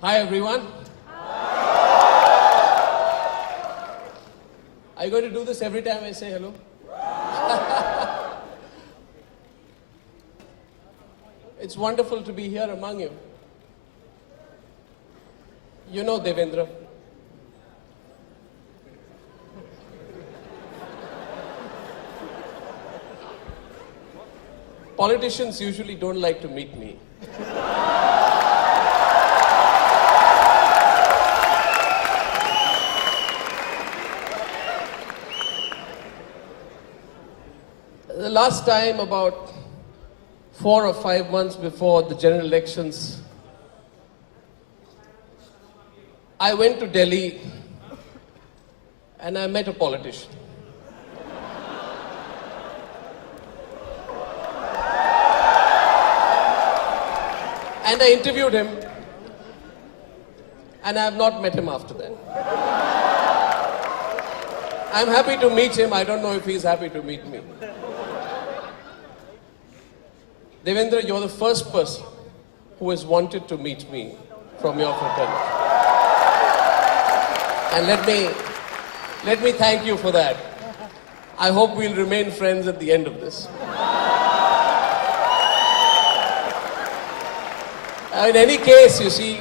Hi everyone. Are you going to do this every time I say hello? It's wonderful to be here among you. You know Devendra. Politicians usually don't like to meet me. The last time, about 4 or 5 months before the general elections, I went to Delhi and I met a politician. And I interviewed him, and I have not met him after that. I'm happy to meet him. I don't know if he's happy to meet me. Devendra, you're the first person who has wanted to meet me from your fraternity. And let me thank you for that. I hope we'll remain friends at the end of this. In any case, you see,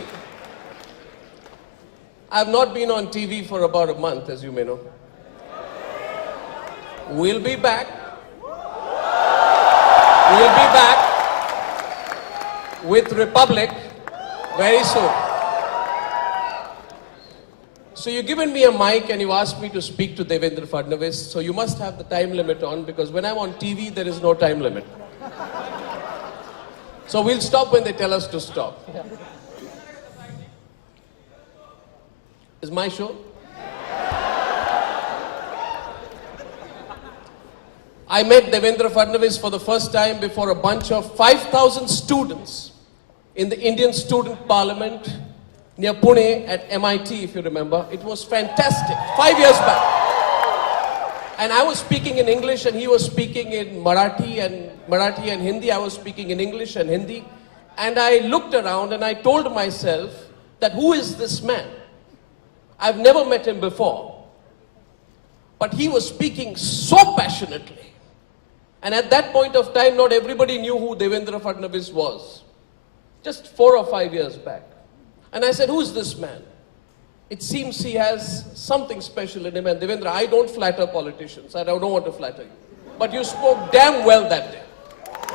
I've not been on TV for about a month, as you may know. We'll be back. We'll be back with Republic very soon. So you've given me a mic and you asked me to speak to Devendra Fadnavis, so you must have the time limit on, because when I'm on TV, there is no time limit. So we'll stop when they tell us to stop. Is my show? I met Devendra Fadnavis for the first time before a bunch of 5,000 students in the Indian Student Parliament near Pune at MIT, if you remember. It was fantastic, 5 years back. And I was speaking in English and he was speaking in Marathi and Hindi. I was speaking in English and Hindi. And I looked around and I told myself that who is this man? I've never met him before. But he was speaking so passionately. And at that point of time, not everybody knew who Devendra Fadnavis was. Just 4 or 5 years back. And I said, who is this man? It seems he has something special in him. And Devendra, I don't flatter politicians. I don't want to flatter you. But you spoke damn well that day.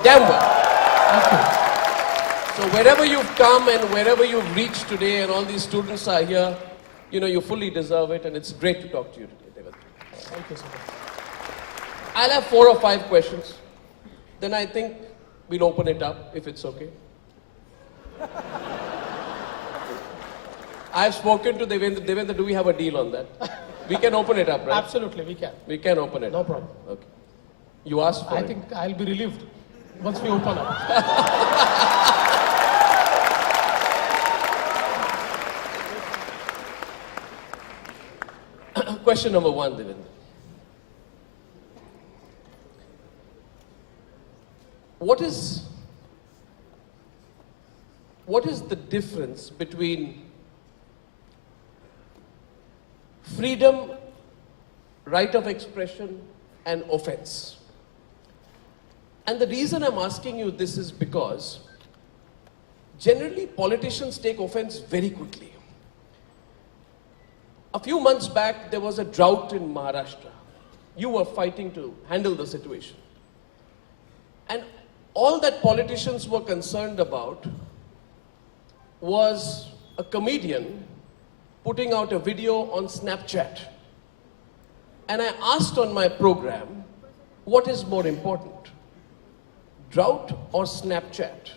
Damn well. Thank you. So wherever you've come and wherever you've reached today and all these students are here, you know, you fully deserve it. And it's great to talk to you today, Devendra. Thank you so much. I'll have 4 or 5 questions. Then I think we'll open it up, if it's okay. I've spoken to Devendra. Devendra, do we have a deal on that? We can open it up, right? Absolutely, we can. We can open it No up. problem. Okay. You asked for I it. think I'll be relieved once we open up. Question number 1, Devendra. What is the difference between freedom, right of expression, and offense? And the reason I'm asking you this is because generally politicians take offense very quickly. A few months back, there was a drought in Maharashtra. You were fighting to handle the situation. And all that politicians were concerned about was a comedian putting out a video on Snapchat. And I asked on my program, what is more important, drought or Snapchat?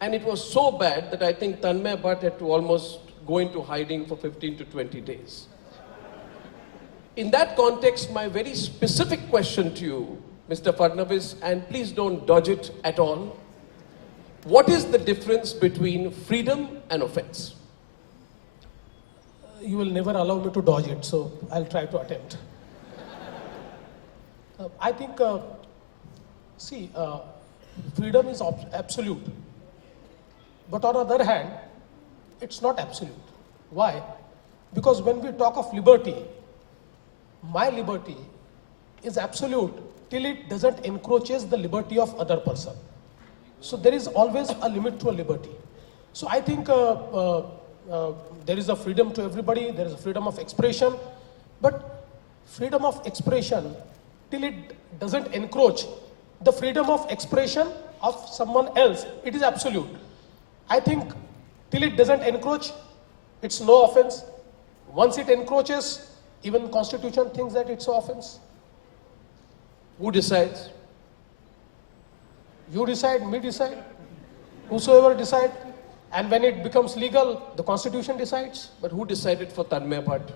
And it was so bad that I think Tanmay Bhatt had to almost go into hiding for 15 to 20 days. In that context, my very specific question to you, Mr. Fadnavis, and please don't dodge it at all, what is the difference between freedom and offense? You will never allow me to dodge it, so I'll try to attempt. I think, freedom is absolute. But on the other hand, it's not absolute. Why? Because when we talk of liberty, my liberty is absolute till it doesn't encroaches the liberty of other person. So there is always a limit to a liberty. So I think there is a freedom to everybody, there is a freedom of expression, but freedom of expression till it doesn't encroach the freedom of expression of someone else, it is absolute. I think till it doesn't encroach, it's no offense. Once it encroaches, even Constitution thinks that it's an offense. Who decides? You decide, me decide, whosoever decide. And when it becomes legal, the Constitution decides. But who decided for Tanmay Bhatt?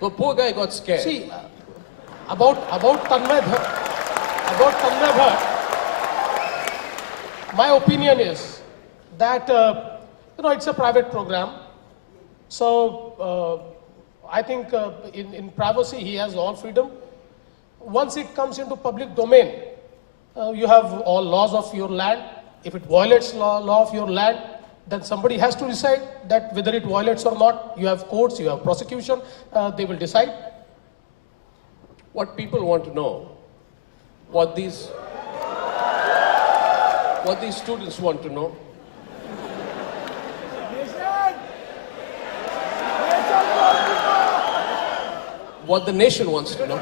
The poor guy got scared. See, about Tanmay Bhatt, my opinion is that it's a private program. So I think in privacy he has all freedom. Once it comes into public domain, you have all laws of your land. If it violates law of your land, then somebody has to decide that whether it violates or not. You have courts, you have prosecution, they will decide. What people want to know, what these students want to know, what the nation wants to know,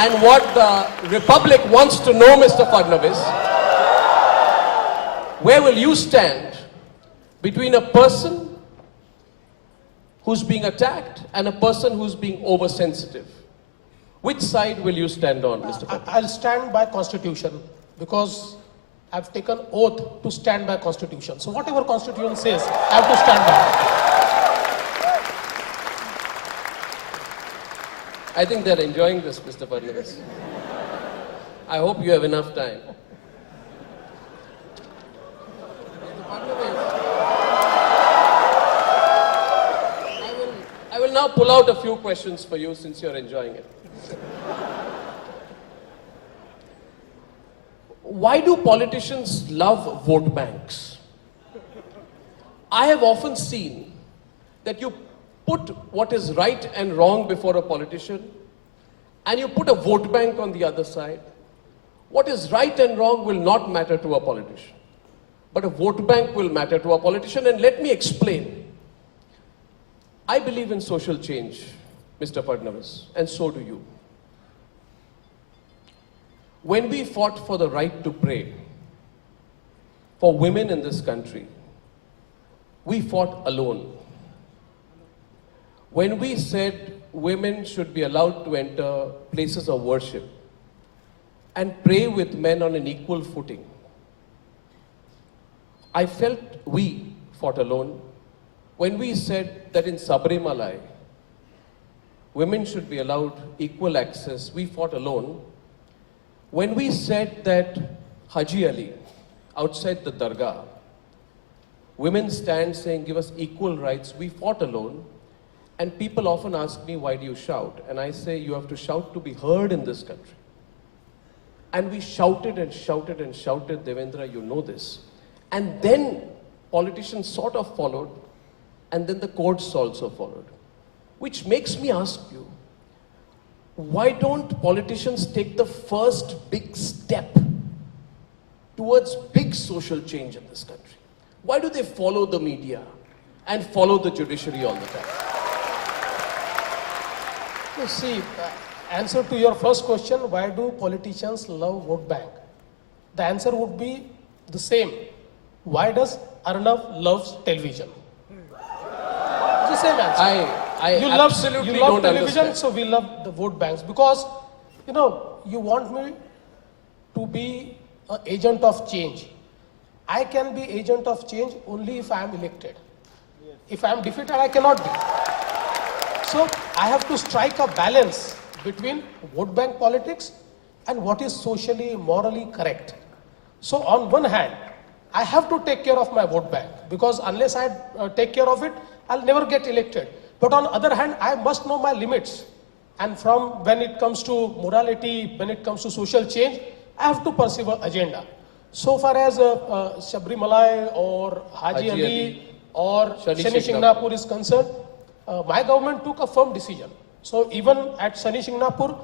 and what the Republic wants to know, Mr. Fadnavis, where will you stand between a person who's being attacked and a person who's being oversensitive? Which side will you stand on, Mr. Fadnavis? I'll stand by Constitution because I've taken oath to stand by Constitution. So whatever Constitution says, I have to stand by. I think they're enjoying this, Mr. Fadnavis. I hope you have enough time. Mr. Fadnavis, I will now pull out a few questions for you since you're enjoying it. Why do politicians love vote banks? I have often seen that you put what is right and wrong before a politician, and you put a vote bank on the other side. What is right and wrong will not matter to a politician, but a vote bank will matter to a politician. And let me explain. I believe in social change, Mr. Fadnavis, and so do you. When we fought for the right to pray for women in this country, we fought alone. When we said women should be allowed to enter places of worship and pray with men on an equal footing, I felt we fought alone. When we said that in Sabarimala, women should be allowed equal access, we fought alone. When we said that Haji Ali, outside the Dargah, women stand saying, give us equal rights, we fought alone. And people often ask me, why do you shout? And I say, you have to shout to be heard in this country. And we shouted and shouted and shouted, Devendra, you know this. And then politicians sort of followed, and then the courts also followed. Which makes me ask you, why don't politicians take the first big step towards big social change in this country? Why do they follow the media and follow the judiciary all the time? You see, answer to your first question, why do politicians love vote bank? The answer would be the same. Why does Arnab loves television? It's the same answer. I you absolutely love don't television, understand. so we love the vote banks because, you want me to be an agent of change. I can be agent of change only if I am elected. If I am defeated, I cannot be. So I have to strike a balance between vote bank politics and what is socially, morally correct. So on one hand, I have to take care of my vote bank because unless I take care of it, I'll never get elected. But on the other hand, I must know my limits. And from when it comes to morality, when it comes to social change, I have to pursue an agenda. So far as Sabrimala or Haji Ali or Shani Shingnapur is concerned, my government took a firm decision. So even at Shani Shingnapur,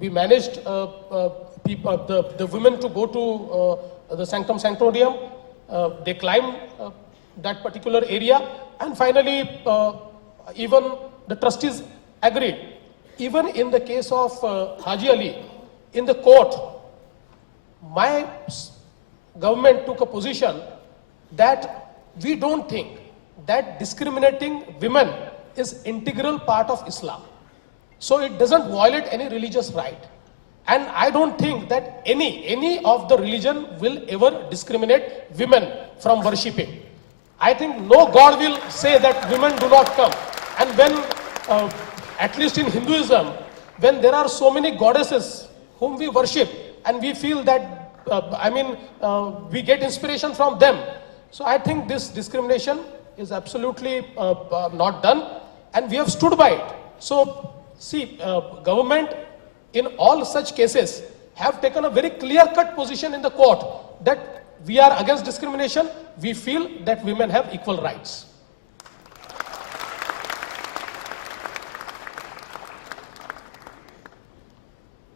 we managed the women to go to the Sanctum Sanctorum. They climbed that particular area, and finally, even the trustees agreed. Even in the case of Haji Ali, in the court, my government took a position that we don't think that discriminating women is integral part of Islam. So it doesn't violate any religious right. And I don't think that any of the religion will ever discriminate women from worshipping. I think no God will say that women do not come. And when, at least in Hinduism, when there are so many goddesses whom we worship and we feel that, we get inspiration from them. So I think this discrimination is absolutely not done, and we have stood by it. So see, government in all such cases have taken a very clear-cut position in the court that we are against discrimination. We feel that women have equal rights.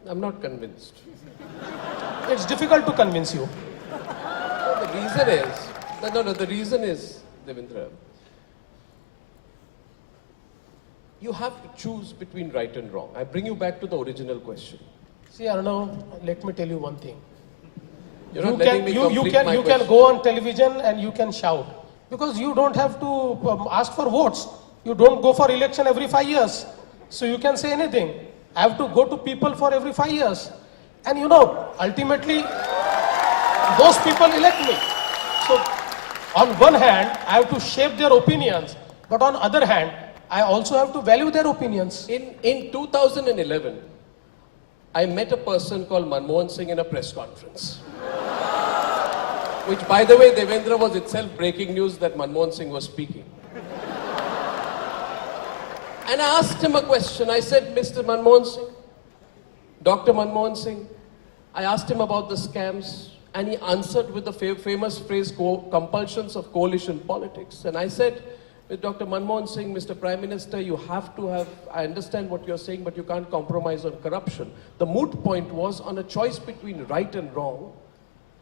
I'm not convinced. It's difficult to convince you. The reason is, Devendra, you have to choose between right and wrong. I bring you back to the original question. See, Arnab, let me tell you one thing. You're not letting me complete my you question. can go on television and you can shout, because you don't have to ask for votes. You don't go for election every 5 years. So you can say anything. I have to go to people for every 5 years. And ultimately, those people elect me. So on one hand, I have to shape their opinions. But on other hand, I also have to value their opinions. In 2011, I met a person called Manmohan Singh in a press conference. Which, by the way, Devendra, was itself breaking news that Manmohan Singh was speaking. And I asked him a question. I said, Mr. Manmohan Singh, Dr. Manmohan Singh, I asked him about the scams, and he answered with the famous phrase, compulsions of coalition politics. And I said, with Dr. Manmohan Singh, Mr. Prime Minister, you have to have, I understand what you're saying, but you can't compromise on corruption. The moot point was on a choice between right and wrong.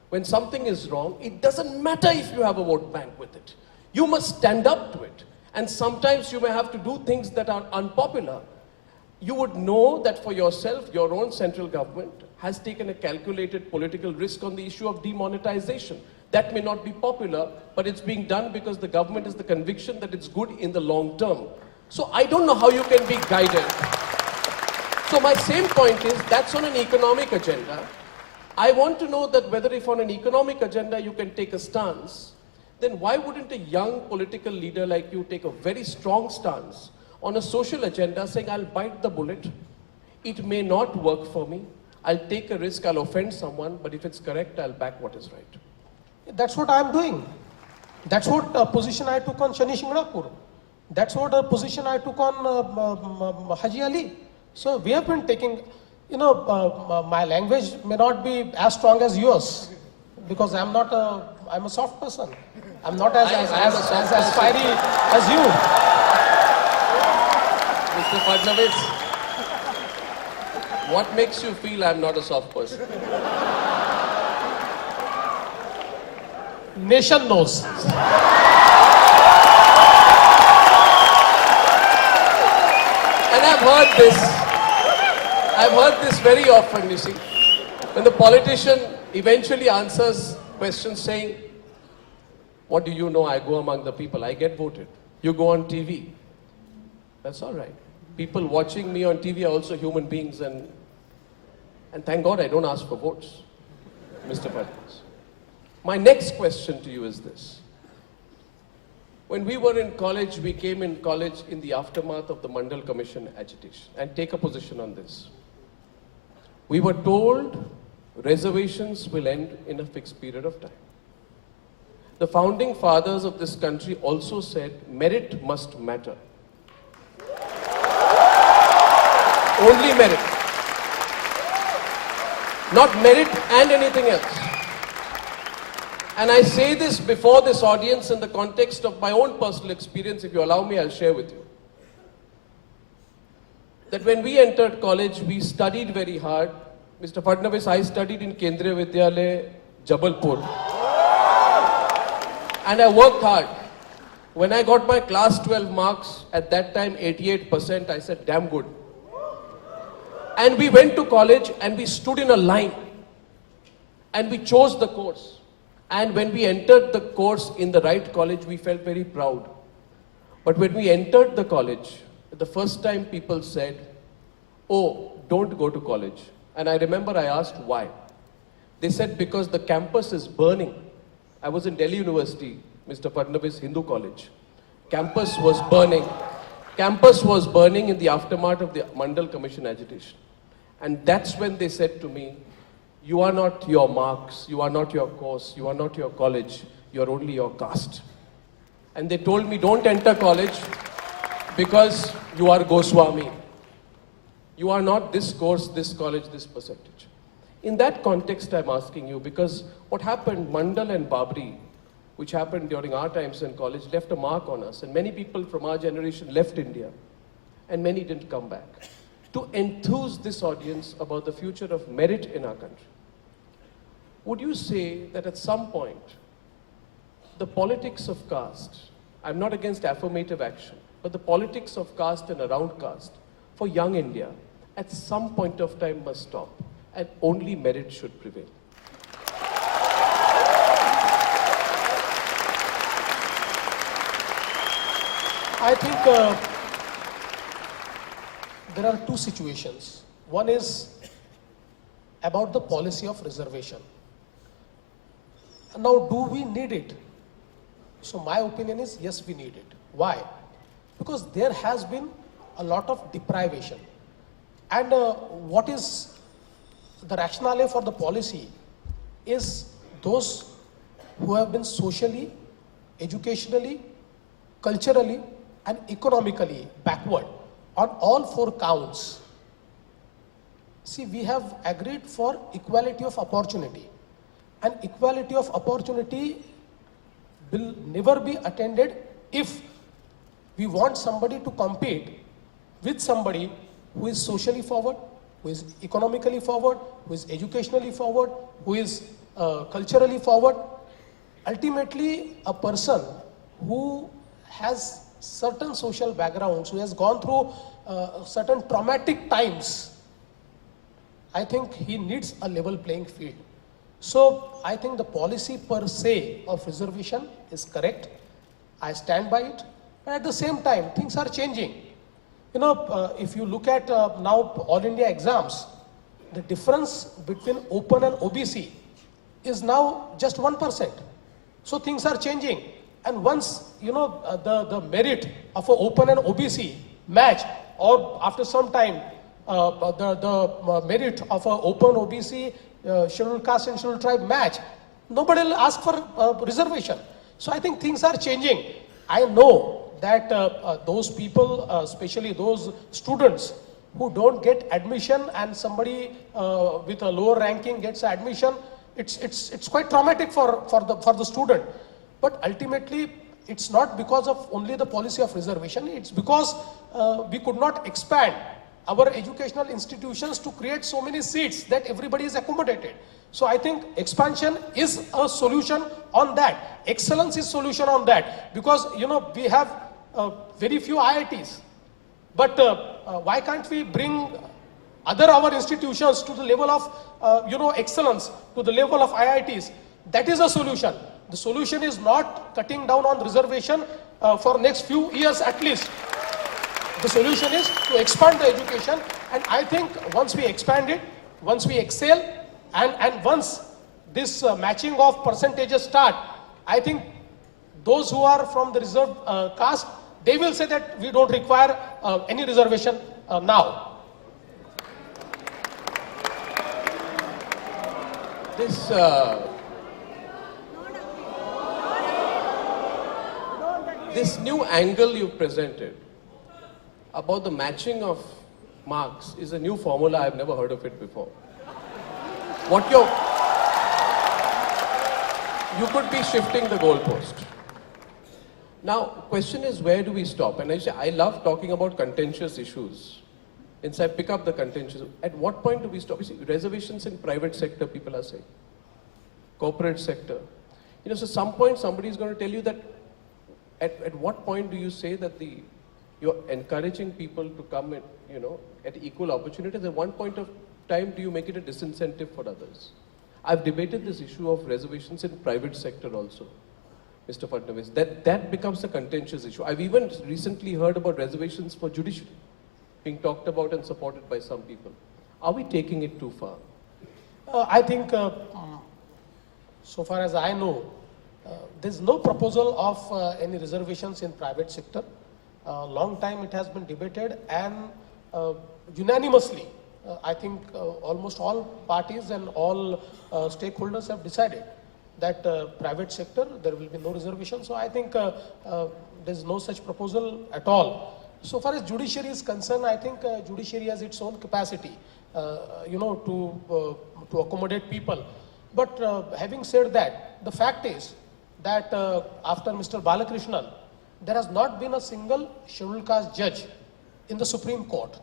When something is wrong, it doesn't matter if you have a vote bank with it. You must stand up to it. And sometimes you may have to do things that are unpopular. You would know that for yourself, your own central government has taken a calculated political risk on the issue of demonetization. That may not be popular, but it's being done because the government has the conviction that it's good in the long term. So I don't know how you can be guided. So my same point is, that's on an economic agenda. I want to know that whether if on an economic agenda you can take a stance, then why wouldn't a young political leader like you take a very strong stance on a social agenda saying, I'll bite the bullet, it may not work for me, I'll take a risk, I'll offend someone, but if it's correct, I'll back what is right. That's what I'm doing. That's what position I took on Shani Shingnapur. That's what position I took on Haji Ali. So we have been taking, my language may not be as strong as yours, because I'm a soft person. I'm not as fiery as you. Mr. Fadnavis, what makes you feel I'm not a soft person? Nation knows. And I've heard this very often, you see. When the politician eventually answers questions saying, what do you know? I go among the people. I get voted. You go on TV. That's all right. People watching me on TV are also human beings, and thank God I don't ask for votes, Mr. Fadnavis. My next question to you is this. When we were in college, we came in college in the aftermath of the Mandal Commission agitation, and take a position on this. We were told reservations will end in a fixed period of time. The founding fathers of this country also said merit must matter. Only merit. Not merit and anything else. And I say this before this audience in the context of my own personal experience. If you allow me, I'll share with you. That when we entered college, we studied very hard. Mr. Fadnavis, I studied in Kendriya Vidyalaya, Jabalpur. And I worked hard. When I got my class 12 marks, at that time 88%, I said, damn good. And we went to college and we stood in a line. And we chose the course. And when we entered the course in the right college, we felt very proud. But when we entered the college, the first time people said, oh, don't go to college. And I remember I asked why. They said because the campus is burning. I was in Delhi University, Mr. Fadnavis Hindu College. Campus was burning. Campus was burning in the aftermath of the Mandal Commission agitation. And that's when they said to me, you are not your marks, you are not your course, you are not your college, you are only your caste. And they told me, don't enter college because you are Goswami. You are not this course, this college, this percentage. In that context, I'm asking you, because what happened, Mandal and Babri, which happened during our times in college, left a mark on us. And many people from our generation left India, and many didn't come back. To enthuse this audience about the future of merit in our country, would you say that at some point, the politics of caste, I'm not against affirmative action, but the politics of caste and around caste for young India, at some point of time must stop, and only merit should prevail? I think there are two situations. One is about the policy of reservation. Now, do we need it? So my opinion is, yes, we need it. Why? Because there has been a lot of deprivation. And what is the rationale for the policy is those who have been socially, educationally, culturally, and economically backward on all four counts. See, we have agreed for equality of opportunity. And equality of opportunity will never be attended if we want somebody to compete with somebody who is socially forward, who is economically forward, who is educationally forward, who is culturally forward. Ultimately, a person who has certain social backgrounds, who has gone through certain traumatic times, I think he needs a level playing field. So I think the policy per se of reservation is correct. I stand by it. But at the same time, things are changing. You know, if you look at now All India exams, the difference between open and OBC is now just 1%. So things are changing. And once, you know, the merit of an open and OBC match, or after some time, the merit of an open OBC, scheduled caste and scheduled tribe match, nobody will ask for reservation. So I think things are changing. I know that those people, especially those students who don't get admission and somebody with a lower ranking gets admission, it's quite traumatic for the student. But ultimately, it's not because of only the policy of reservation. It's because we could not expand our educational institutions to create so many seats that everybody is accommodated. So I think expansion is a solution on that. Excellence is solution on that. Because, you know, we have very few IITs. But why can't we bring our institutions to the level of, you know, excellence, to the level of IITs? That is a solution. The solution is not cutting down on reservation for next few years at least. The solution is to expand the education, and I think once we expand it, once we excel, and once this matching of percentages start, I think those who are from the reserved caste, they will say that we don't require any reservation now. This new angle you've presented about the matching of marks is a new formula. I've never heard of it before. you could be shifting the goalpost. Now, question is, where do we stop? And I say, I love talking about contentious issues. Hence, I pick up the contentious. At what point do we stop? You see, reservations in private sector, people are saying. Corporate sector. You know, so some point somebody is going to tell you that at what point do you say that you're encouraging people to come in, you know, at equal opportunities? At one point of time, do you make it a disincentive for others? I've debated this issue of reservations in private sector also, Mr. Fadnavis. That becomes a contentious issue. I've even recently heard about reservations for judiciary being talked about and supported by some people. Are we taking it too far? I think, so far as I know, there's no proposal of any reservations in private sector. Long time it has been debated, and unanimously, I think almost all parties and all stakeholders have decided that private sector, there will be no reservation. So I think there's no such proposal at all. So far as judiciary is concerned, I think judiciary has its own capacity, you know, to accommodate people. But having said that, the fact is that after Mr. Balakrishnan, there has not been a single scheduled caste judge in the Supreme Court.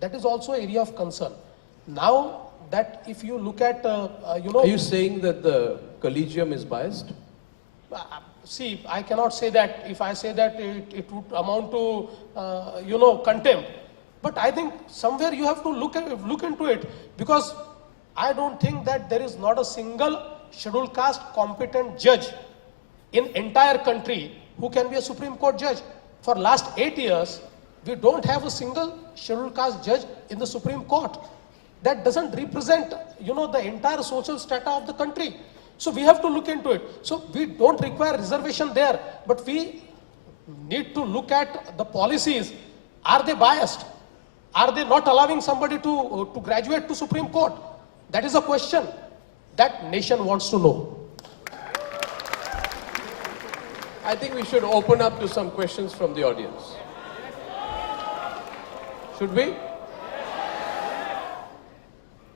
That is also an area of concern. Now that if you look at, you know... Are you saying that the collegium is biased? See, I cannot say that. If I say that, it would amount to, you know, contempt. But I think somewhere you have to look into it, because I don't think that there is not a single scheduled caste competent judge in entire country who can be a Supreme Court judge. For last 8 years, we don't have a single scheduled caste judge in the Supreme Court. That doesn't represent, you know, the entire social strata of the country. So we have to look into it. So we don't require reservation there, but we need to look at the policies. Are they biased? Are they not allowing somebody to graduate to Supreme Court? That is a question that nation wants to know. I think we should open up to some questions from the audience. Should we?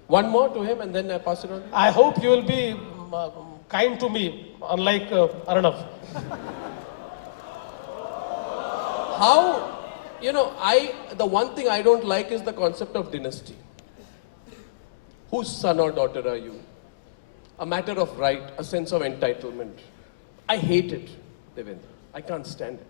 One more to him and then I pass it on. I hope you will be kind to me, unlike Arnab. How, you know, the one thing I don't like is the concept of dynasty. Whose son or daughter are you? A matter of right, a sense of entitlement. I hate it, Devendra. I can't stand it.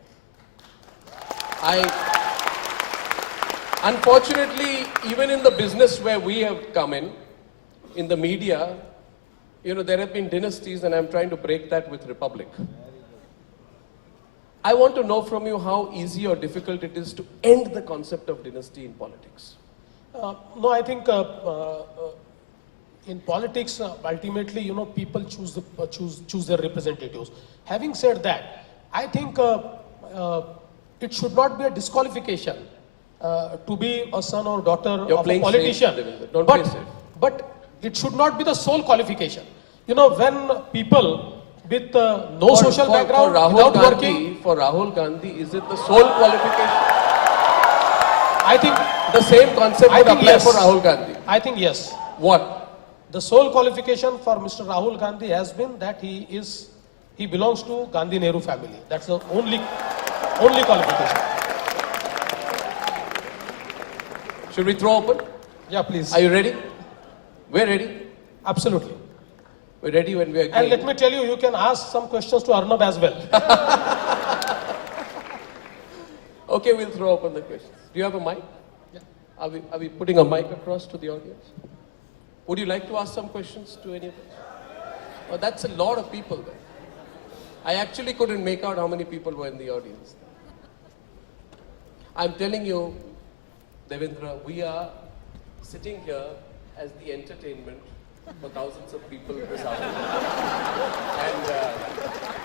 Unfortunately, even in the business where we have come in the media, you know, there have been dynasties, and I'm trying to break that with Republic. I want to know from you how easy or difficult it is to end the concept of dynasty in politics. No, I think in politics, ultimately, you know, people choose their representatives. Having said that, I think it should not be a disqualification to be a son or daughter of a politician. Don't play safe. But it should not be the sole qualification. You know, when people with no social background, without working... For Rahul Gandhi, is it the sole qualification? I think... The same concept would apply yes. for Rahul Gandhi. I think yes. What? The sole qualification for Mr. Rahul Gandhi has been that he belongs to Gandhi Nehru family. That's the only qualification. Should we throw open? Yeah, please. Are you ready? We're ready. Absolutely. We're ready when we are. And let me tell you, you can ask some questions to Arnab as well. Okay, we'll throw open the questions. Do you have a mic? Yeah. Are we putting a mic across to the audience? Would you like to ask some questions to any of us? Oh, that's a lot of people there. I actually couldn't make out how many people were in the audience. I'm telling you, Devendra, we are sitting here as the entertainment for thousands of people this afternoon. And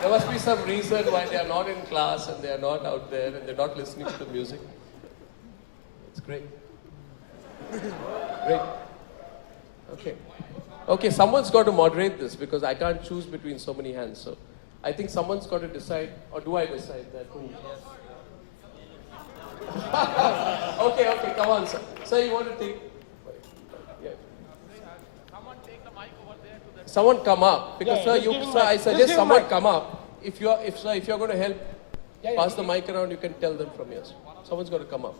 there must be some reason why they are not in class and they are not out there and they're not listening to the music. It's great. Great. Okay. Okay, someone's got to moderate this because I can't choose between so many hands. So I think someone's got to decide, or do I decide that? Okay, come on, sir. Sir, you want to take... Yeah. someone come up because Yeah, sir, just give him sir, I mic. Just suggest give him someone mic. come up. If you're going to help, Yeah, pass the mic around. You can tell them from here. Someone's got to come up.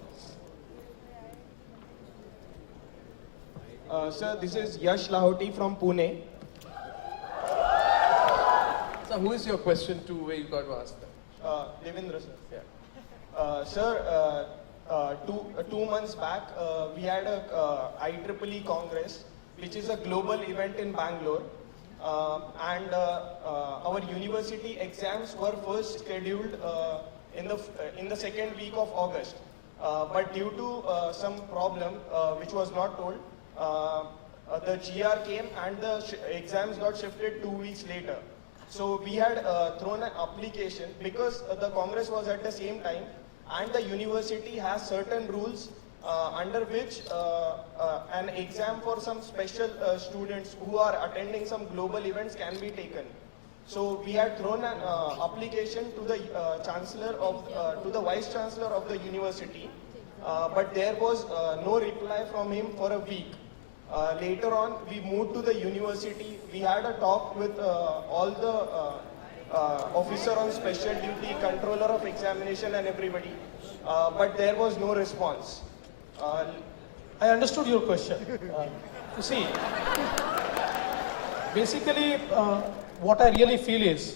Sir, this is Yash Lahoti from Pune. So who is your question to where you got to ask them? Devendra, sir. Yeah. Sir, 2 months back, we had a IEEE Congress, which is a global event in Bangalore. And our university exams were first scheduled in the second week of August. But due to some problem, which was not told, the GR came and the exams got shifted 2 weeks later. So we had thrown an application because the Congress was at the same time and the university has certain rules under which an exam for some special students who are attending some global events can be taken. So we had thrown an application to the to the Vice Chancellor of the university, but there was no reply from him for a week. Later on, we moved to the university. We had a talk with all the officer on special duty, controller of examination and everybody, but there was no response. I understood your question. You see, basically, what I really feel is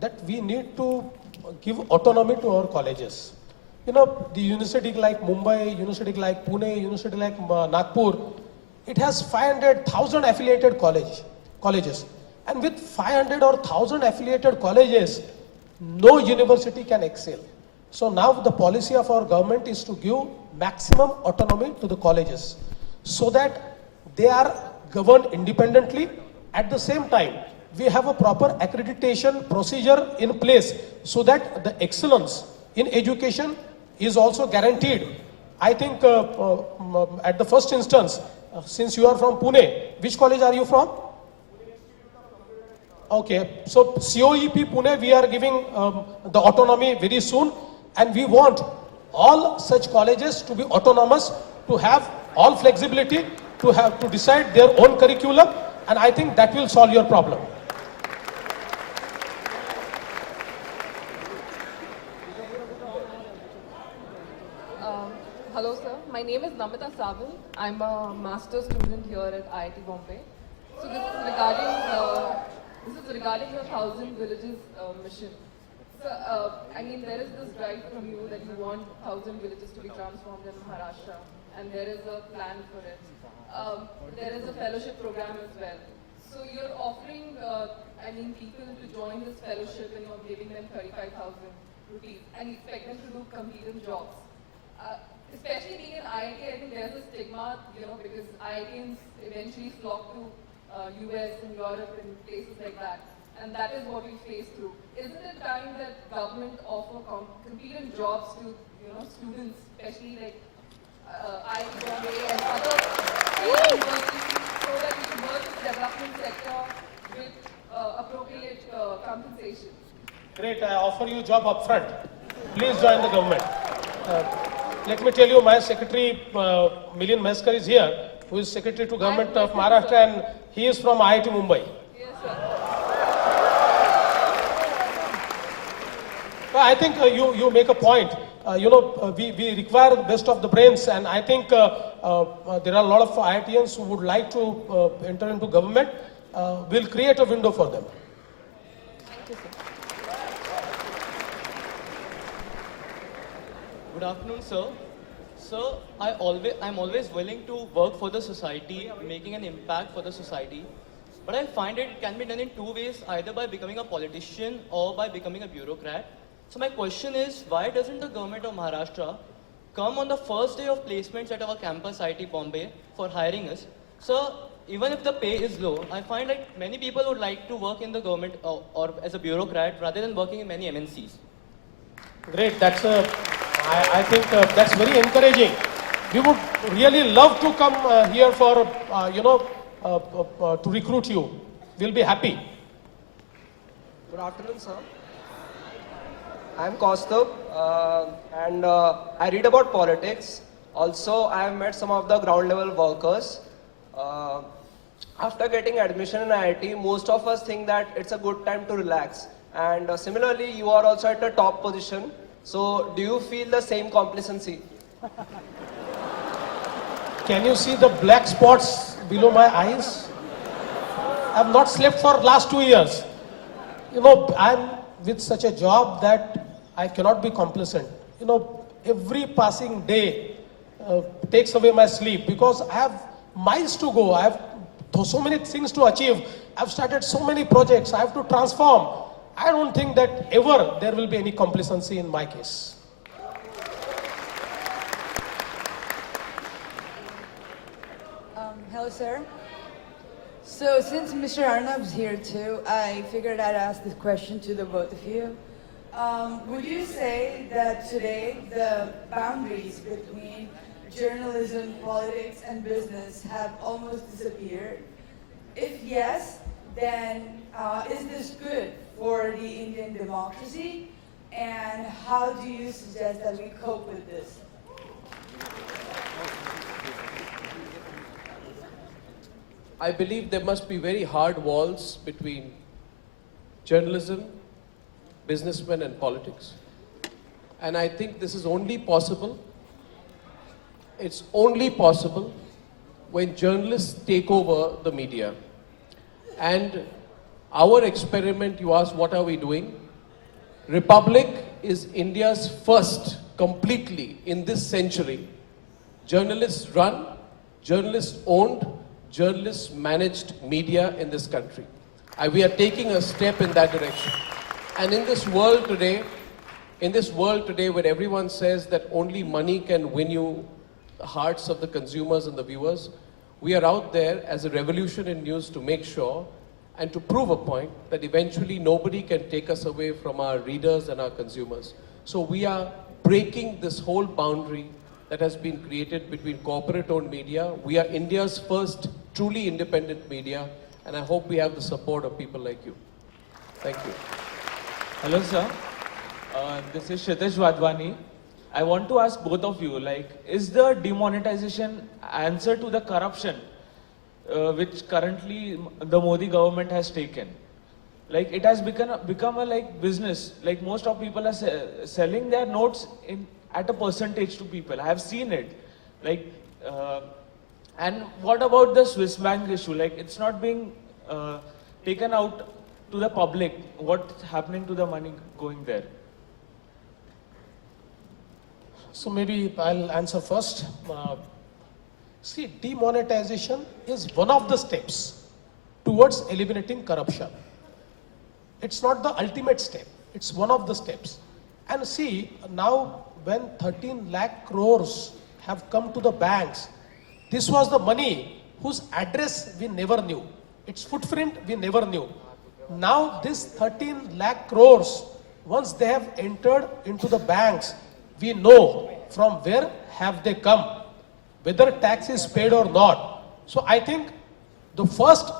that we need to give autonomy to our colleges. You know, the university like Mumbai, university like Pune, university like Nagpur, it has 500,000 affiliated colleges. And with 500 or 1,000 affiliated colleges, no university can excel. So now the policy of our government is to give maximum autonomy to the colleges so that they are governed independently. At the same time, we have a proper accreditation procedure in place so that the excellence in education is also guaranteed. I think at the first instance, since you are from Pune, which college are you from? Okay, so COEP Pune, we are giving the autonomy very soon, and we want all such colleges to be autonomous, to have all flexibility, to decide their own curriculum, and I think that will solve your problem. Hello, sir. My name is Namita Savil. I'm a master's student here at IIT Bombay. So this is regarding the 1,000 villages mission. So, I mean, there is this drive from you that you want 1,000 villages to be transformed in Maharashtra, and there is a plan for it. There is a fellowship program as well. So you're offering, people to join this fellowship, and you're giving them 35,000 rupees, and you expect them to do competent jobs. Especially being in IIT, I think there's a stigma, because IITians eventually flock to US and Europe and places like that. And that is what we face through. Isn't it time that government offer competent jobs to, students, especially like IIT Bombay and other universities, so that we can work this development sector with appropriate compensation? Great, I offer you job upfront. Please join the government. Let me tell you, my secretary, Milind Meskar, is here, who is secretary to government of Maharashtra, and he is from IIT Mumbai. Yes, sir. I think you make a point. We require the best of the brains, and I think there are a lot of IITians who would like to enter into government. We'll create a window for them. Thank you, sir. Good afternoon, sir. Sir, I'm always willing to work for the society, making an impact for the society. But I find it can be done in two ways, either by becoming a politician or by becoming a bureaucrat. So my question is, why doesn't the government of Maharashtra come on the first day of placements at our campus IIT Bombay for hiring us? Sir, even if the pay is low, I find like many people would like to work in the government or as a bureaucrat rather than working in many MNCs. Great, I think that's very encouraging. We would really love to come here for, to recruit you. We'll be happy. Good afternoon, sir. I'm Kaustubh, and I read about politics. Also, I have met some of the ground level workers. After getting admission in IIT, most of us think that it's a good time to relax. And similarly, you are also at a top position. So do you feel the same complacency? Can you see the black spots below my eyes? I have not slept for last 2 years. You know, I'm with such a job that I cannot be complacent. You know, every passing day takes away my sleep because I have miles to go. I have so many things to achieve. I've started so many projects. I have to transform. I don't think that ever there will be any complacency in my case. Hello, sir. So since Mr. Arnab's here too, I figured I'd ask this question to the both of you. Would you say that today the boundaries between journalism, politics, and business have almost disappeared? If yes, then is this good for the Indian democracy? And how do you suggest that we cope with this? I believe there must be very hard walls between journalism, businessmen, and politics. And I think this is only possible. It's only possible when journalists take over the media. And our experiment, you ask, what are we doing? Republic is India's first, completely, in this century, journalists run, journalists owned, journalists managed media in this country. We are taking a step in that direction. And in this world today where everyone says that only money can win you the hearts of the consumers and the viewers, we are out there as a revolution in news to make sure and to prove a point that eventually nobody can take us away from our readers and our consumers. So we are breaking this whole boundary that has been created between corporate-owned media. We are India's first truly independent media, and I hope we have the support of people like you. Thank you. Hello, sir. This is Kshitij Wadhwani. I want to ask both of you, is the demonetization answer to the corruption which currently the Modi government has taken? It has become a business. Most of people are selling their notes at a percentage to people. I have seen it. And what about the Swiss bank issue? It's not being taken out to the public. What's happening to the money going there? So maybe I'll answer first. See, demonetization is one of the steps towards eliminating corruption. It's not the ultimate step. It's one of the steps. And see, now when 13 lakh crores have come to the banks, this was the money whose address we never knew. Its footprint we never knew. Now this 13 lakh crores, once they have entered into the banks, we know from where have they come, whether tax is paid or not. So I think the first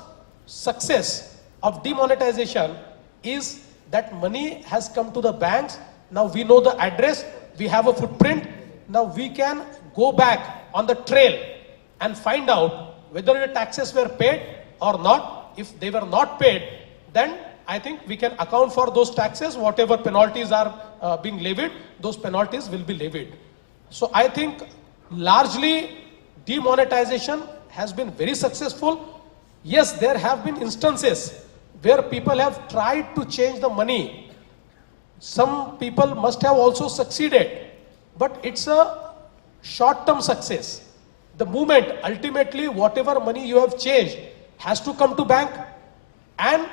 success of demonetization is that money has come to the banks. Now we know the address, we have a footprint. Now we can go back on the trail and find out whether the taxes were paid or not. If they were not paid, then I think we can account for those taxes. Whatever penalties are being levied, those penalties will be levied. So I think largely demonetization has been very successful. Yes, there have been instances where people have tried to change the money. Some people must have also succeeded, but it's a short-term success. The moment, ultimately, whatever money you have changed has to come to bank, and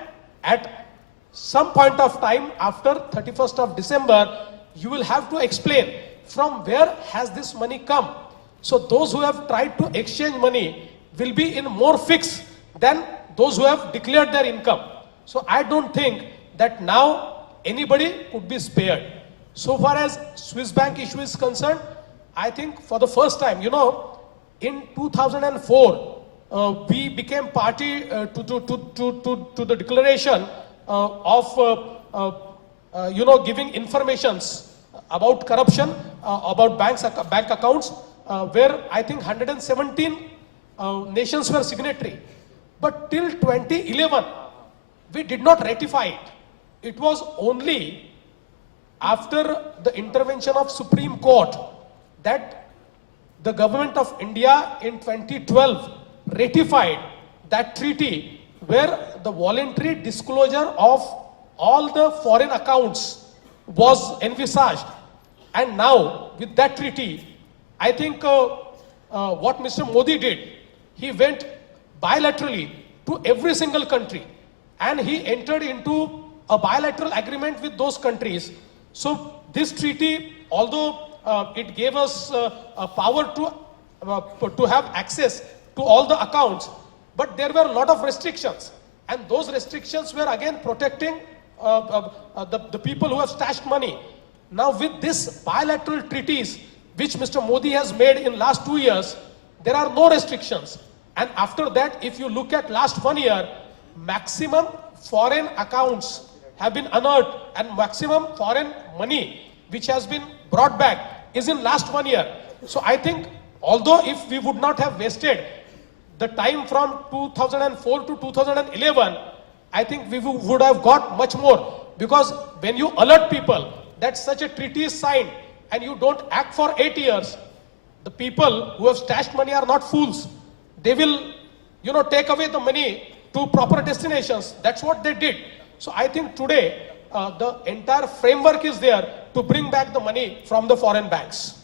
at some point of time after 31st of December, you will have to explain from where has this money come. So those who have tried to exchange money will be in more fix than those who have declared their income. So I don't think that now anybody could be spared. So far as Swiss bank issue is concerned, I think for the first time, in 2004, we became party to the declaration of giving informations about corruption, about bank accounts, where I think 117 nations were signatory. But till 2011, we did not ratify it. It was only after the intervention of Supreme Court that the government of India in 2012 ratified that treaty where the voluntary disclosure of all the foreign accounts was envisaged. And now with that treaty, I think what Mr. Modi did, he went bilaterally to every single country and he entered into a bilateral agreement with those countries. So this treaty, although it gave us a power to have access to all the accounts, but there were a lot of restrictions, and those restrictions were again protecting the people who have stashed money. Now with this bilateral treaties which Mr. Modi has made in last 2 years, there are no restrictions. And after that, if you look at last 1 year, maximum foreign accounts have been unearthed and maximum foreign money which has been brought back is in last 1 year. So I think although if we would not have wasted the time from 2004 to 2011, I think we would have got much more, because when you alert people that such a treaty is signed and you don't act for 8 years, the people who have stashed money are not fools. They will, take away the money to proper destinations. That's what they did. So I think today the entire framework is there to bring back the money from the foreign banks.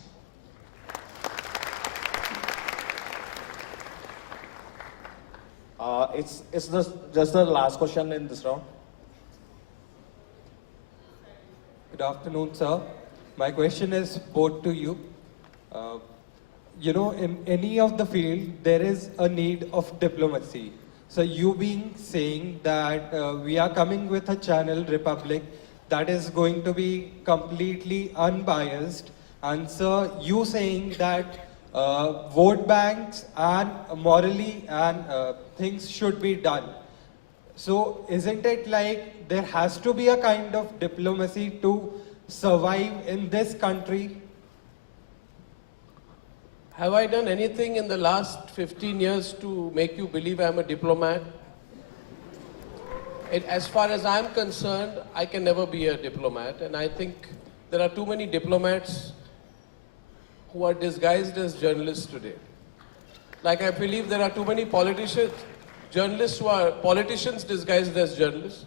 It's just the last question in this round. Good afternoon, sir. My question is both to you. In any of the field, there is a need of diplomacy. So you being saying that we are coming with a channel, Republic, that is going to be completely unbiased. And sir, you saying that vote banks and morally and things should be done. So isn't it like there has to be a kind of diplomacy to survive in this country? Have I done anything in the last 15 years to make you believe I'm a diplomat? As far as I'm concerned, I can never be a diplomat, and I think there are too many diplomats who are disguised as journalists today. Like I believe there are too many journalists who are politicians disguised as journalists,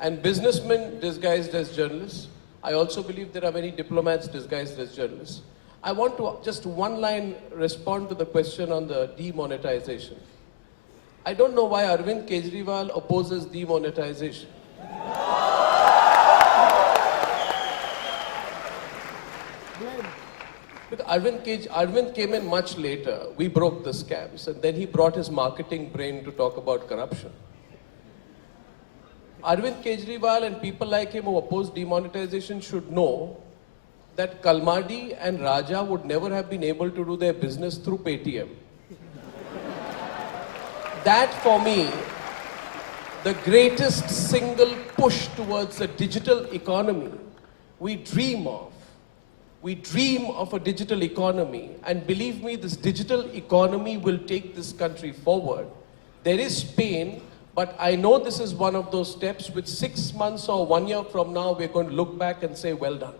and businessmen disguised as journalists. I also believe there are many diplomats disguised as journalists. I want to just one line respond to the question on the demonetization. I don't know why Arvind Kejriwal opposes demonetization. Because Arvind came in much later. We broke the scams, and then he brought his marketing brain to talk about corruption. Arvind Kejriwal and people like him who oppose demonetization should know that Kalmadi and Raja would never have been able to do their business through Paytm. That, for me, the greatest single push towards a digital economy we dream of. We dream of a digital economy, and believe me, this digital economy will take this country forward. There is pain, but I know this is one of those steps which 6 months or 1 year from now, we're going to look back and say, well done.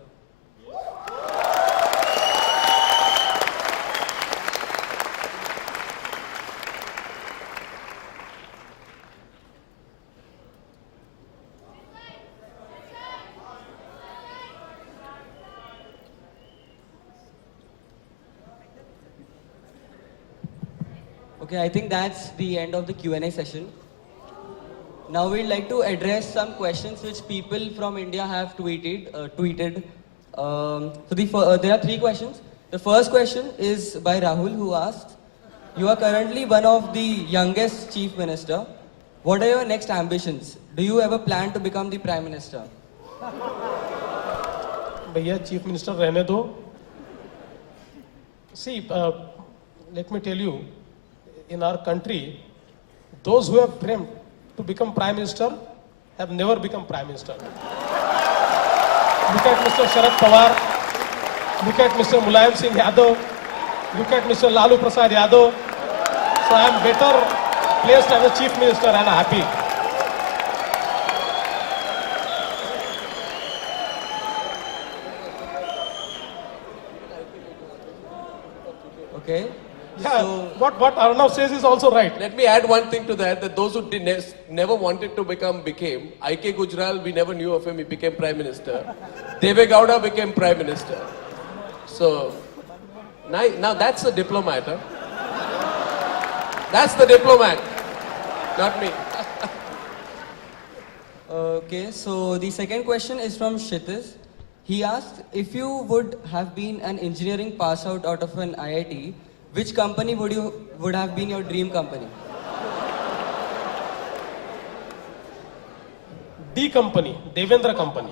Okay, I think that's the end of the Q&A session. Now we'd like to address some questions which people from India have tweeted. There are 3 questions. The first question is by Rahul, who asked, you are currently one of the youngest chief minister. What are your next ambitions? Do you ever plan to become the prime minister? Bhaiya, chief minister rehne do. See, let me tell you, in our country, those who have dreamed to become prime minister have never become prime minister. Look at Mr. Sharad Pawar, look at Mr. Mulayam Singh Yadav, look at Mr. Lalu Prasad Yadav. So I am better placed as a chief minister and happy. Okay. Yeah, So, what Arnav says is also right. Let me add one thing to that, that those who never wanted to became. I.K. Gujral, we never knew of him, he became Prime Minister. Deve Gowda became Prime Minister. So, now that's a diplomat, huh? That's the diplomat, not me. okay, so the second question is from Kshitiz. He asked, if you would have been an engineering pass out of an IIT, which company would have been your dream company? D company, Devendra company.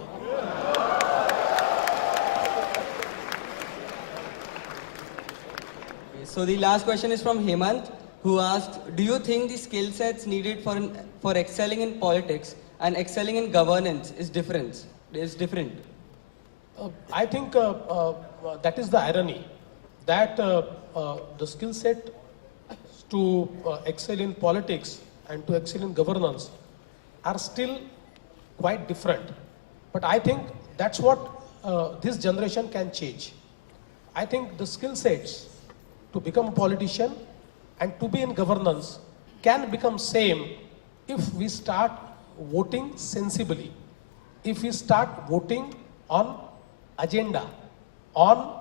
Okay, so the last question is from Hemant, who asked, do you think the skill sets needed for excelling in politics and excelling in governance is different? I think that is the irony, that the skill set to excel in politics and to excel in governance are still quite different. But I think that's what this generation can change. I think the skill sets to become a politician and to be in governance can become same if we start voting sensibly, if we start voting on agenda, on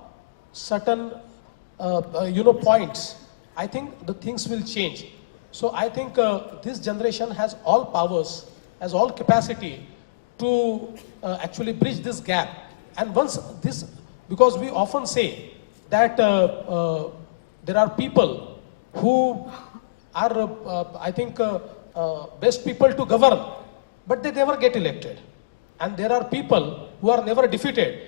certain points. I think the things will change. So I think this generation has all powers, has all capacity to actually bridge this gap. And once this, because we often say that there are people who are, best people to govern, but they never get elected. And there are people who are never defeated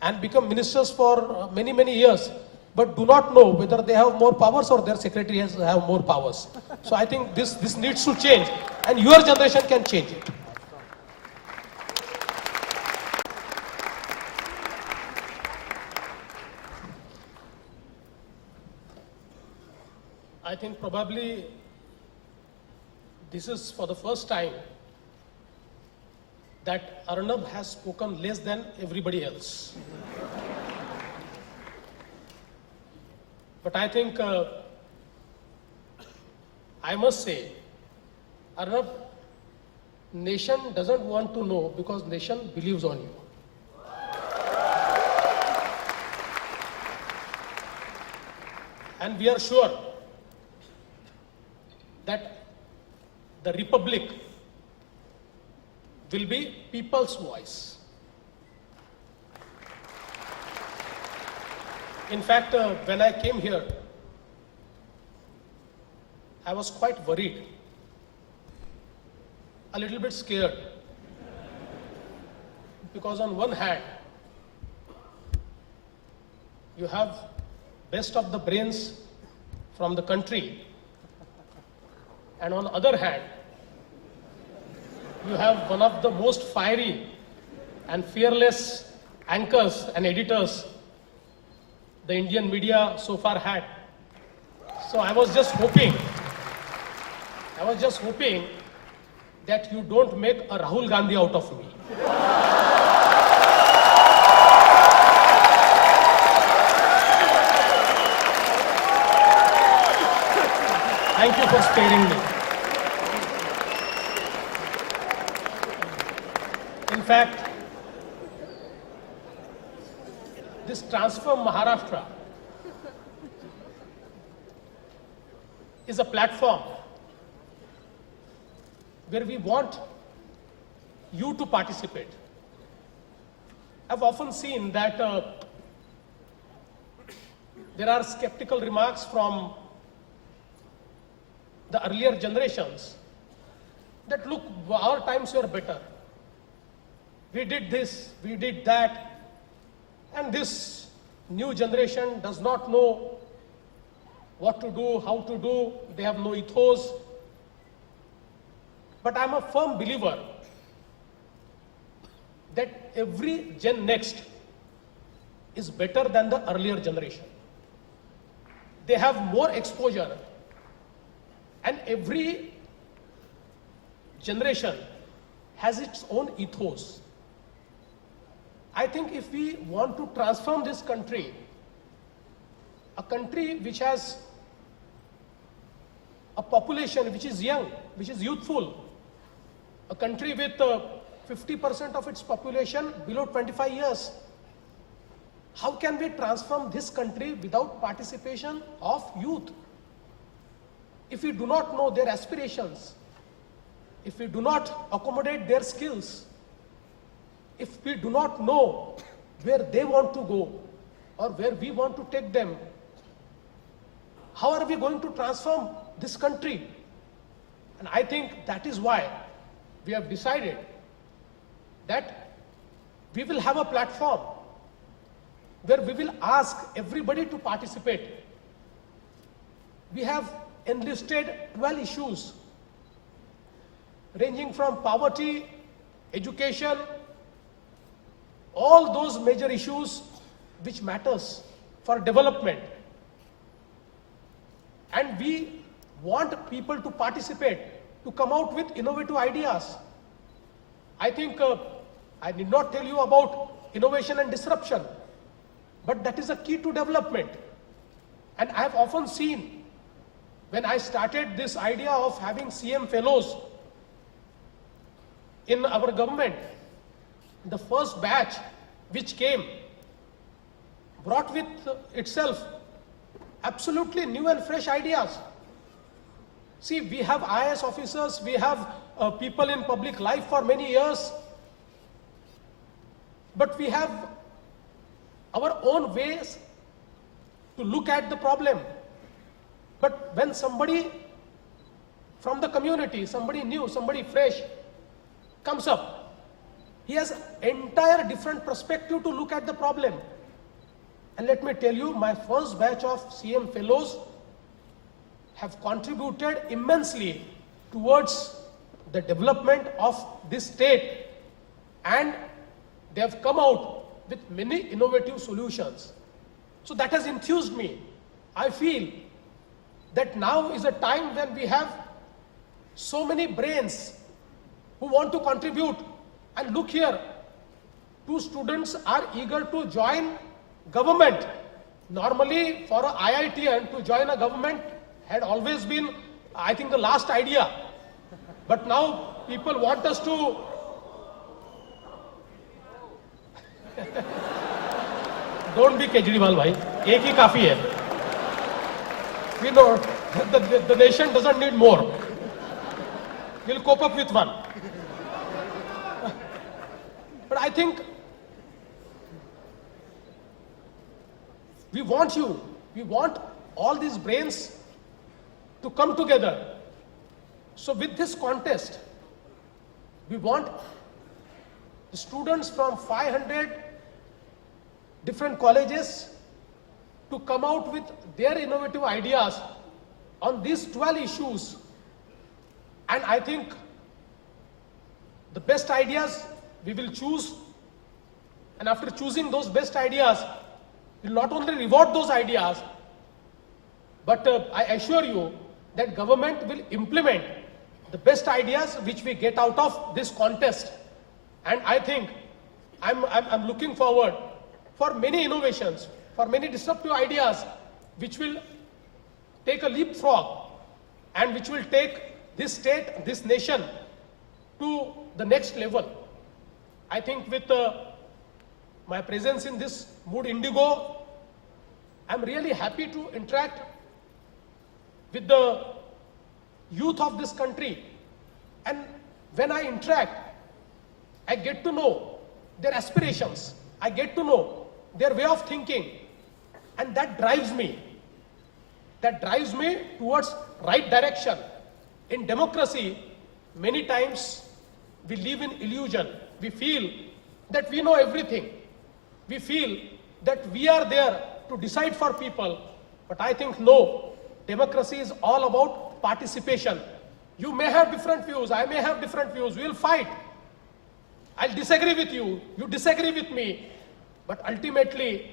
and become ministers for many, many years, but do not know whether they have more powers or their secretaries have more powers. So I think this needs to change, and your generation can change it. I think probably this is for the first time that Arnab has spoken less than everybody else. But I think I must say, Arnab, nation doesn't want to know because nation believes on you. And we are sure that the Republic will be people's voice. In fact, when I came here, I was quite worried, a little bit scared, because on one hand, you have best of the brains from the country, and on the other hand, you have one of the most fiery and fearless anchors and editors the Indian media so far had. So I was just hoping that you don't make a Rahul Gandhi out of me. Thank you for sparing me. In fact, this Transform Maharashtra is a platform where we want you to participate. I've often seen that there are skeptical remarks from the earlier generations that, look, our times were better. We did this, we did that, and this new generation does not know what to do, how to do, they have no ethos. But I'm a firm believer that every Gen Next is better than the earlier generation. They have more exposure And every generation has its own ethos. I think if we want to transform this country, a country which has a population which is young, which is youthful, a country with 50% of its population below 25 years, how can we transform this country without participation of youth? If we do not know their aspirations, if we do not accommodate their skills, if we do not know where they want to go or where we want to take them, how are we going to transform this country? And I think that is why we have decided that we will have a platform where we will ask everybody to participate. We have enlisted 12 issues ranging from poverty, education, all those major issues which matters for development. And we want people to participate, to come out with innovative ideas. I think I did not tell you about innovation and disruption, but that is a key to development. And I have often seen, when I started this idea of having CM fellows in our government, the first batch which came brought with itself absolutely new and fresh ideas. See, we have IAS officers, we have people in public life for many years, but we have our own ways to look at the problem. But when somebody from the community, somebody new, somebody fresh comes up, he has entire different perspective to look at the problem. And let me tell you, my first batch of CM fellows have contributed immensely towards the development of this state, and they have come out with many innovative solutions. So that has enthused me. I feel that now is a time when we have so many brains who want to contribute. And look here, 2 students are eager to join government. Normally, for an IITian to join a government had always been, I think, the last idea. But now people want us to don't be Kejriwal bhai, ek hi kafi hai. We know the nation doesn't need more. We'll cope up with one. But I think we want you, we want all these brains to come together. So with this contest, we want the students from 500 different colleges to come out with their innovative ideas on these 12 issues. And I think the best ideas we will choose, and after choosing those best ideas, we'll not only reward those ideas, but I assure you that government will implement the best ideas which we get out of this contest. And I think I'm looking forward for many innovations, for many disruptive ideas which will take a leapfrog and which will take this state, this nation to the next level. I think with my presence in this Mood Indigo, I'm really happy to interact with the youth of this country. And when I interact, I get to know their aspirations. I get to know their way of thinking. And that drives me. That drives me towards right direction. In democracy, many times we live in illusion. We feel that we know everything. We feel that we are there to decide for people. But I think no, democracy is all about participation. You may have different views, I may have different views, we'll fight. I'll disagree with you, you disagree with me. But ultimately,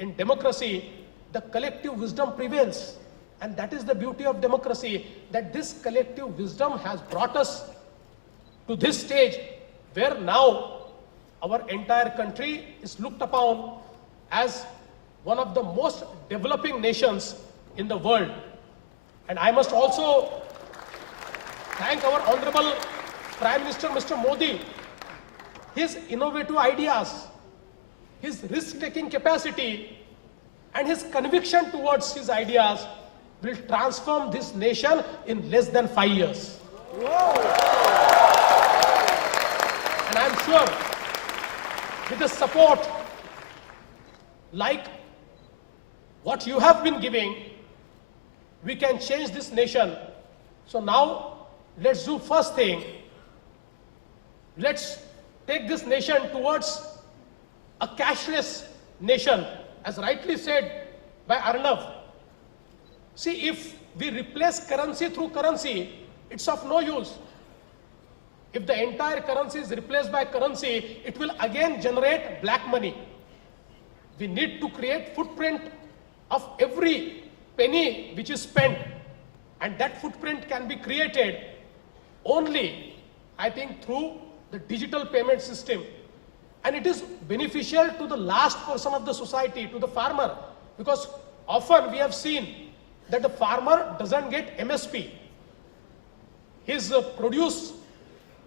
in democracy, the collective wisdom prevails. And that is the beauty of democracy, that this collective wisdom has brought us to this stage where now our entire country is looked upon as one of the most developing nations in the world. And I must also thank our Honorable Prime Minister, Mr. Modi. His innovative ideas, his risk-taking capacity, and his conviction towards his ideas will transform this nation in less than 5 years. And I'm sure with the support like what you have been giving, we can change this nation. So now let's do first thing. Let's take this nation towards a cashless nation, as rightly said by Arnab. See, if we replace currency through currency, it's of no use. If the entire currency is replaced by currency, it will again generate black money. We need to create footprint of every penny which is spent, and that footprint can be created only, I think, through the digital payment system. And it is beneficial to the last person of the society, to the farmer, because often we have seen that the farmer doesn't get MSP. His produce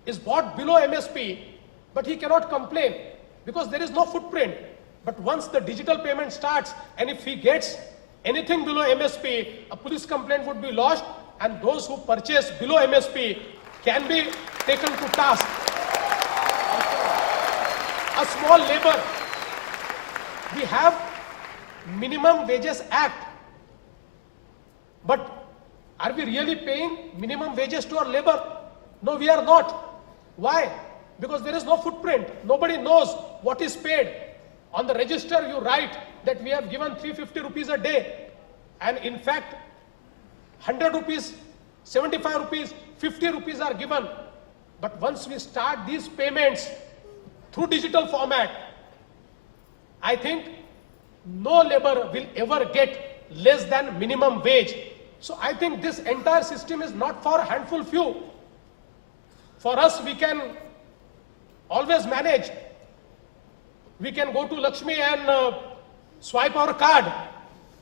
is bought below MSP, but he cannot complain because there is no footprint. But once the digital payment starts, and if he gets anything below MSP, a police complaint would be lodged, and those who purchase below MSP can be taken to task. A small labor. We have Minimum Wages Act. But are we really paying minimum wages to our labor? No, we are not. Why? Because there is no footprint. Nobody knows what is paid. On the register, you write that we have given 350 rupees a day. And in fact, 100 rupees, 75 rupees, 50 rupees are given. But once we start these payments through digital format, I think no labor will ever get less than minimum wage. So I think this entire system is not for a handful few. For us, we can always manage. We can go to Lakshmi and swipe our card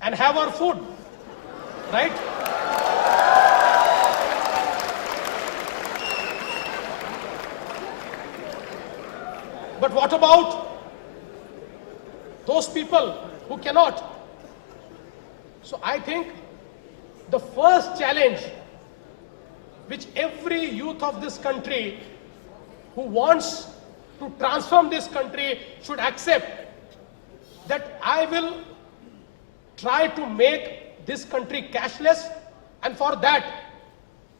and have our food, right? But what about those people who cannot? So I think the first challenge which every youth of this country who wants to transform this country should accept, that I will try to make this country cashless, and for that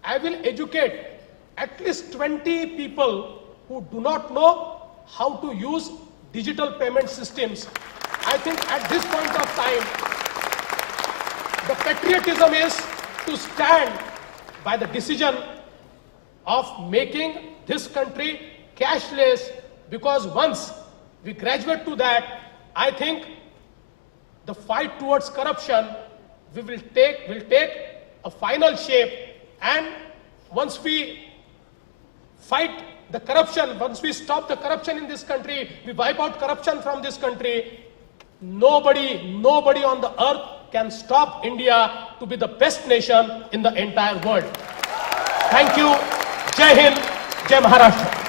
I will educate at least 20 people who do not know how to use digital payment systems. I think at this point of time, the patriotism is to stand by the decision of making this country cashless, because once we graduate to that, I think the fight towards corruption will take a final shape. And once we fight the corruption, once we stop the corruption in this country, we wipe out corruption from this country, nobody on the earth can stop India to be the best nation in the entire world. Thank you. Jai Hind, Jai Maharashtra.